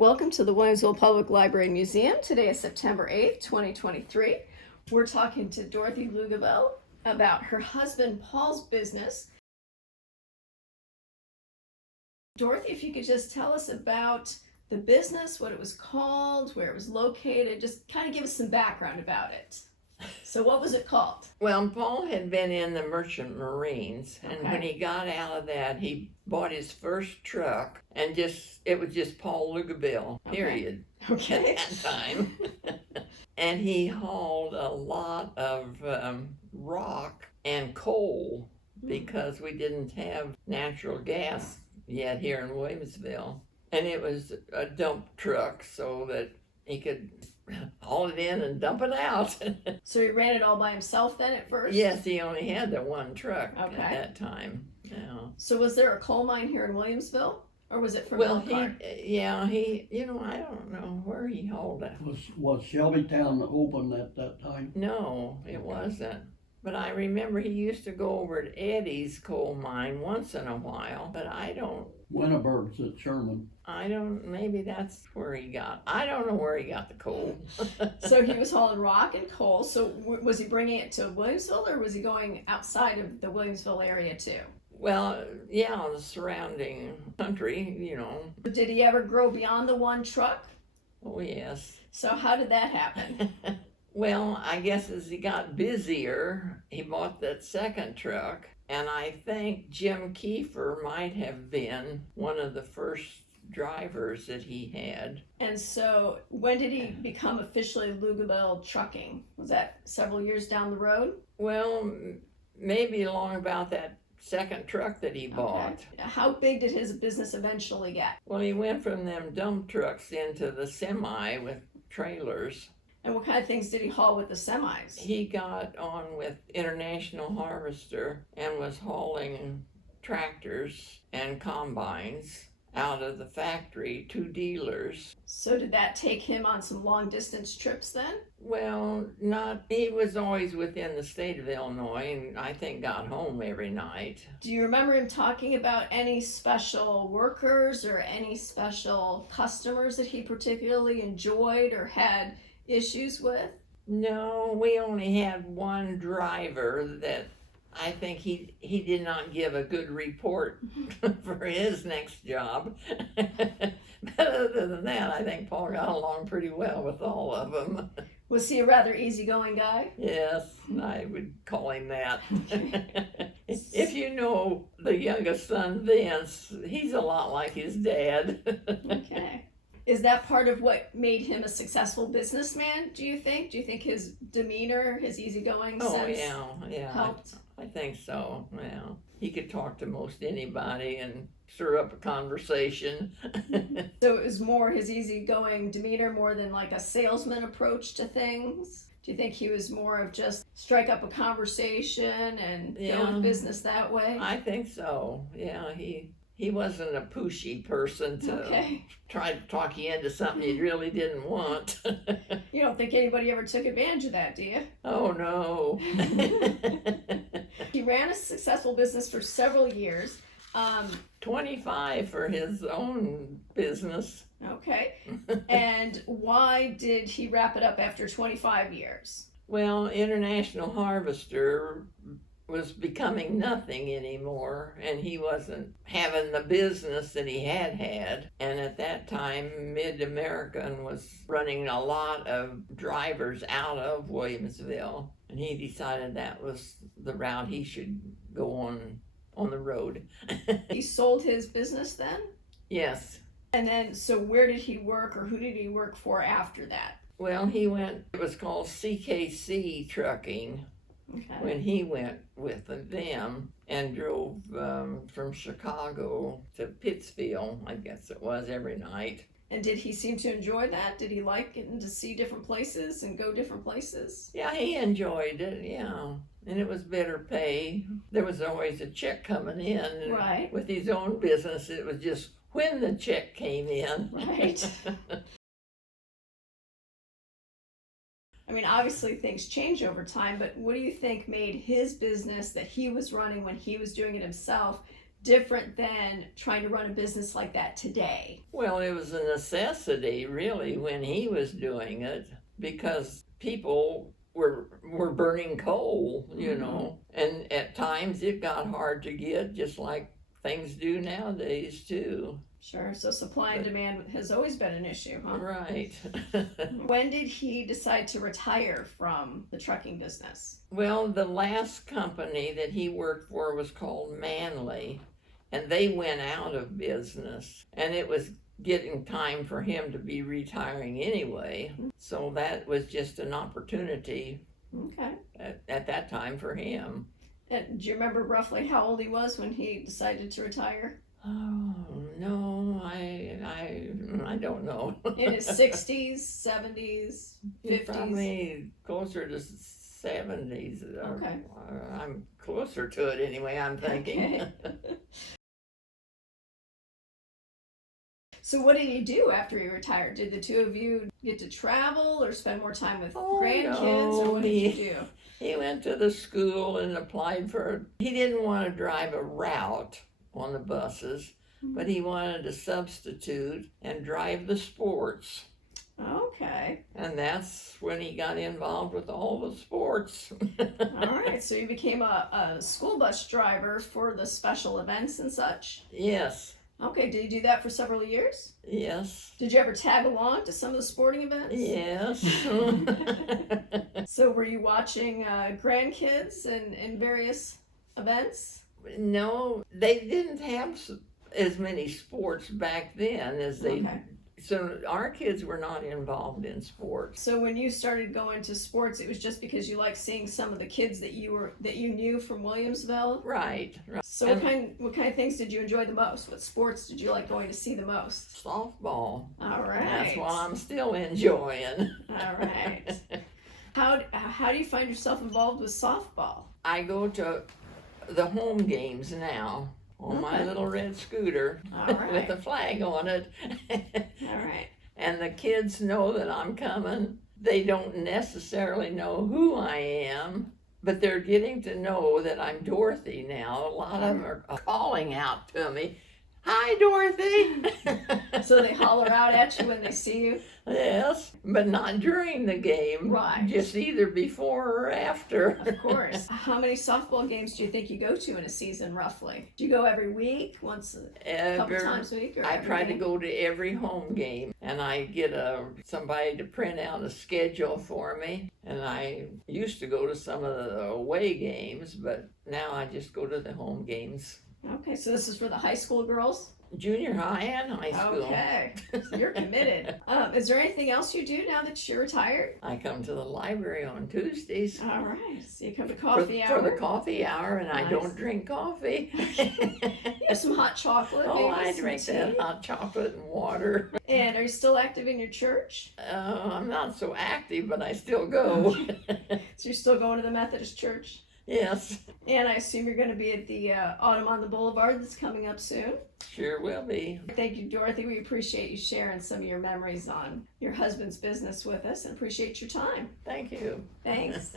Welcome to the Williamsville Public Library Museum. Today is September 8th, 2023. We're talking to Dorothy Lugibill about her husband Paul's business. Dorothy, if you could just tell us about the business, what it was called, where it was located, just kind of give us some background about it. So what was it called? Well, Paul had been in the Merchant Marines, and Okay. when he got out of that, he bought his first truck, and it was just Paul Lugibill, period, Okay. at that time. And he hauled a lot of rock and coal because we didn't have natural gas yet here in Williamsville. And it was a dump truck so that he could haul it in and dump it out. So he ran it all by himself then at first? Yes, he only had the one truck Okay. at that time. Yeah. So was there a coal mine here in Williamsville? Or was it from Well, Elkhart? I don't know where he hauled it. Was Shelbytown open at that time? No, it wasn't. But I remember he used to go over to Eddie's coal mine once in a while, but I don't, Winterberg's at Sherman. maybe that's where he got, I don't know where he got the coal. So he was hauling rock and coal. So was he bringing it to Williamsville, or was he going outside of the Williamsville area too? Well, yeah, the surrounding country, Did he ever grow beyond the one truck? Oh yes. So how did that happen? Well, I guess as he got busier, he bought that second truck, and I think Jim Kiefer might have been one of the first drivers that he had. And so when did he become officially Lugibill Trucking? Was that several years down the road? Well, maybe along about that second truck that he bought. Okay. How big did his business eventually get? Well, he went from them dump trucks into the semi with trailers. And what kind of things did he haul with the semis? He got on with International Harvester and was hauling tractors and combines out of the factory to dealers. So did that take him on some long distance trips then? Well, he was always within the state of Illinois, and I think got home every night. Do you remember him talking about any special workers or any special customers that he particularly enjoyed or had issues with? No, we only had one driver that I think he did not give a good report for his next job. But other than that, I think Paul got along pretty well with all of them. Was he a rather easygoing guy? Yes, I would call him that. If you know the youngest son, Vince, he's a lot like his dad. Okay. Is that part of what made him a successful businessman, do you think? Do you think his demeanor, his easygoing sense yeah, helped? I think so, yeah. He could talk to most anybody and stir up a conversation. So it was more his easygoing demeanor more than like a salesman approach to things? Do you think he was more of just strike up a conversation and go with business that way? I think so, yeah. He wasn't a pushy person to try to talk you into something you really didn't want. You don't think anybody ever took advantage of that, do you? Oh, no. He ran a successful business for several years. 25 for his own business. Okay. And why did he wrap it up after 25 years? Well, International Harvester was becoming nothing anymore, and he wasn't having the business that he had. And at that time, Mid-American was running a lot of drivers out of Williamsville, and he decided that was the route he should go on the road. He sold his business then? Yes. And then, so where did he work, or who did he work for after that? Well, it was called CKC Trucking. Okay. When he went with them and drove from Chicago to Pittsfield, I guess it was, every night. And did he seem to enjoy that? Did he like getting to see different places and go different places? Yeah, he enjoyed it, yeah. And it was better pay. There was always a check coming in. Right. With his own business, it was just when the check came in. Right. I mean, obviously things change over time, but what do you think made his business that he was running when he was doing it himself different than trying to run a business like that today? Well, it was a necessity, really, when he was doing it, because people were burning coal, you know, and at times it got hard to get, just like things do nowadays too. Sure. So supply and demand has always been an issue, huh? Right. When did he decide to retire from the trucking business? Well, the last company that he worked for was called Manley, and they went out of business, and it was getting time for him to be retiring anyway. So that was just an opportunity Okay. at that time for him. And do you remember roughly how old he was when he decided to retire? Oh no, I don't know. In his 60s, 70s, 50s? Probably closer to 70s. Okay. I'm closer to it anyway, I'm thinking. Okay. So what did he do after he retired? Did the two of you get to travel or spend more time with grandkids? No, Or what did you do? He went to the school and applied for, he didn't want to drive a route on the buses, but he wanted to substitute and drive the sports. Okay. And that's when he got involved with all the sports. All right. So you became a school bus driver for the special events and such? Yes. Okay. Did you do that for several years? Yes. Did you ever tag along to some of the sporting events? Yes. So were you watching grandkids in various events? No, they didn't have as many sports back then as they. Okay. So our kids were not involved in sports. So when you started going to sports, it was just because you liked seeing some of the kids that you knew from Williamsville? Right. So what kind of things did you enjoy the most? What sports did you like going to see the most? Softball. All right. That's what I'm still enjoying. All right. How do you find yourself involved with softball? I go to the home games now on my Okay. little red scooter All right. with a flag on it. All right. And the kids know that I'm coming. They don't necessarily know who I am, but they're getting to know that I'm Dorothy now. A lot of them are calling out to me, "Hi, Dorothy." So they holler out at you when they see you? Yes, but not during the game. Right. Just either before or after. Of course. How many softball games do you think you go to in a season, roughly? Do you go every week, once a couple times a week? Or I every try to game? go to every home game, and I get somebody to print out a schedule for me. And I used to go to some of the away games, but now I just go to the home games. Okay, so this is for the high school girls? Junior high and high school. Okay, so you're committed. Is there anything else you do now that you're retired? I come to the library on Tuesdays. All right, so you come to coffee hour. For the coffee hour, and I Nice. don't drink coffee. You have some hot chocolate. Oh, maybe I some drink tea. that hot chocolate and water. And are you still active in your church? I'm not so active, but I still go. So you're still going to the Methodist church? Yes, And I assume you're going to be at the Autumn on the Boulevard that's coming up soon. sure will be. Thank you, Dorothy. We appreciate you sharing some of your memories on your husband's business with us and appreciate your time. Thank you. Thanks.